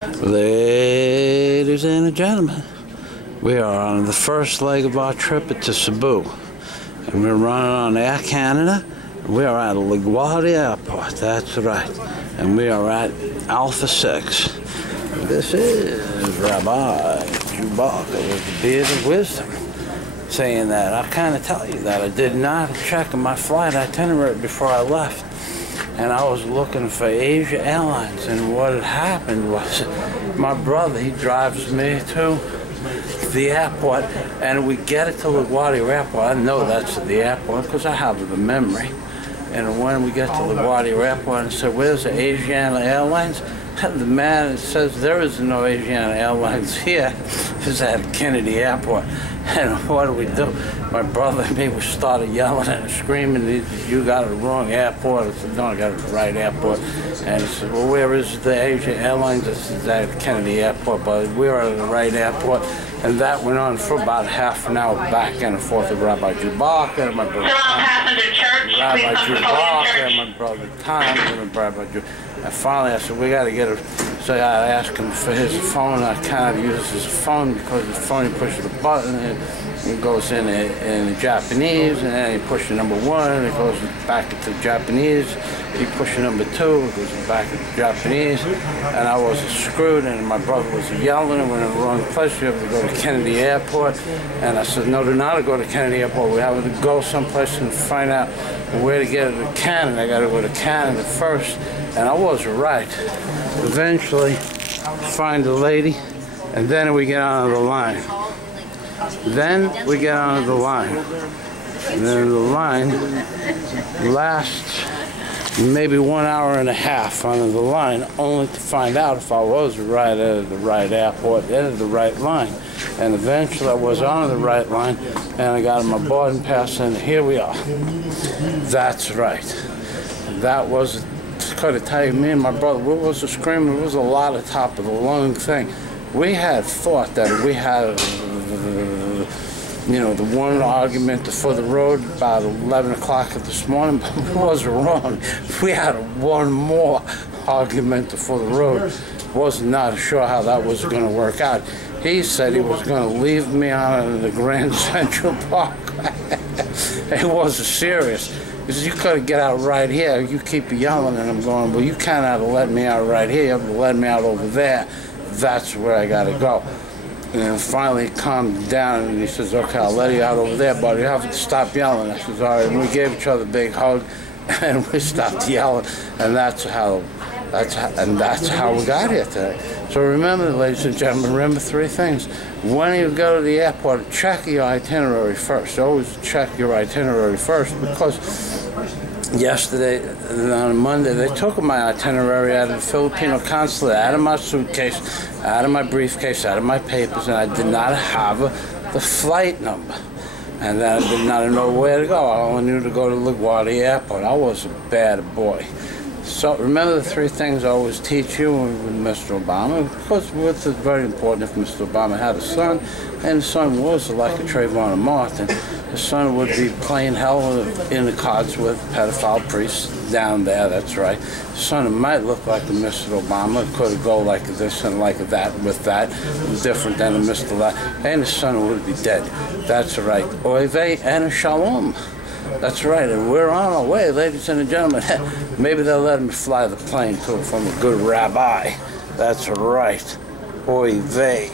Ladies and gentlemen, we are on the first leg of our trip to Cebu, and we're running on Air Canada. We are at LaGuardia Airport, that's right, and we are at Alpha 6. This is Rabbi Jew Barker with the beard of wisdom, saying that I kind of tell you that I did not check my flight itinerary before I left. And I was looking for Asia Airlines, and what had happened was my brother, he drives me to the airport, and we get it to LaGuardia Airport. I know that's the airport because I have the memory. And when we get to LaGuardia Airport and said, "Where's the Asiana Airlines?" The man says, "There is no Asiana Airlines here. It's at Kennedy Airport." And what do? My brother and me, we started yelling and screaming, "You got the wrong airport." I said, "No, I got the right airport." And he said, "Well, where is the Asia Airlines?" I said, "At Kennedy Airport," but we were at the right airport. And that went on for about half an hour, back and forth with Rabbi Jew Barker and my brother Rabbi Jew Barker and my brother Tom and Rabbi Jew. And finally I said, "We got to get a..." So I asked him for his phone. I cannot use his phone because his phone, he pushes the button and it goes in Japanese, and then he pushes number 1 and it goes back into Japanese. He pushes number 2, it goes back into Japanese, and I was screwed, and my brother was yelling, and we're in the wrong place. You have to go to Kennedy Airport. And I said, "No, do not go to Kennedy Airport. We have to go someplace and find out where to get to Canada. I got to go to Canada first." And I was right. Eventually, find a lady, and then we get on the line. Then we get on the line. And then the line lasts maybe 1 hour and a half on the line, only to find out if I was right at the right airport, at the right line. And eventually I was on the right line, and I got my boarding pass, and here we are. That's right. That was, could have tell you, me and my brother, we was screaming. It was a lot of top of the lung thing. We had thought that we had, the one argument for the road about 11 o'clock this morning, but we was wrong. We had one more argument for the road. Was not sure how that was going to work out. He said he was going to leave me on the Grand Central Park. It wasn't serious. He said, "You could get out right here. You keep yelling." And I'm going, "Well, you can't have let me out right here. You have to let me out over there. That's where I got to go." And finally he calmed down, and he says, "Okay, I'll let you out over there, but you have to stop yelling." I says, "All right." And we gave each other a big hug, and we stopped yelling, and that's how we got here today. So remember, ladies and gentlemen, remember 3 things. When you go to the airport, check your itinerary first. Always check your itinerary first, because yesterday, on Monday, they took my itinerary out of the Filipino consulate, out of my suitcase, out of my briefcase, out of my papers, and I did not have the flight number. And then I did not know where to go. I only knew to go to LaGuardia Airport. I was a bad boy. So remember the 3 things I always teach you with Mr. Obama, because it's very important. If Mr. Obama had a son, and the son was like a Trayvon Martin, his son would be playing hell in the cards with pedophile priests down there, that's right. His son might look like a Mr. Obama, could go like this and like that with that, different than a Mr. La, and his son would be dead. That's right. Oy vey and a shalom. That's right, and we're on our way, ladies and gentlemen. Maybe they'll let me fly the plane too from a good rabbi. That's right. Oy vey.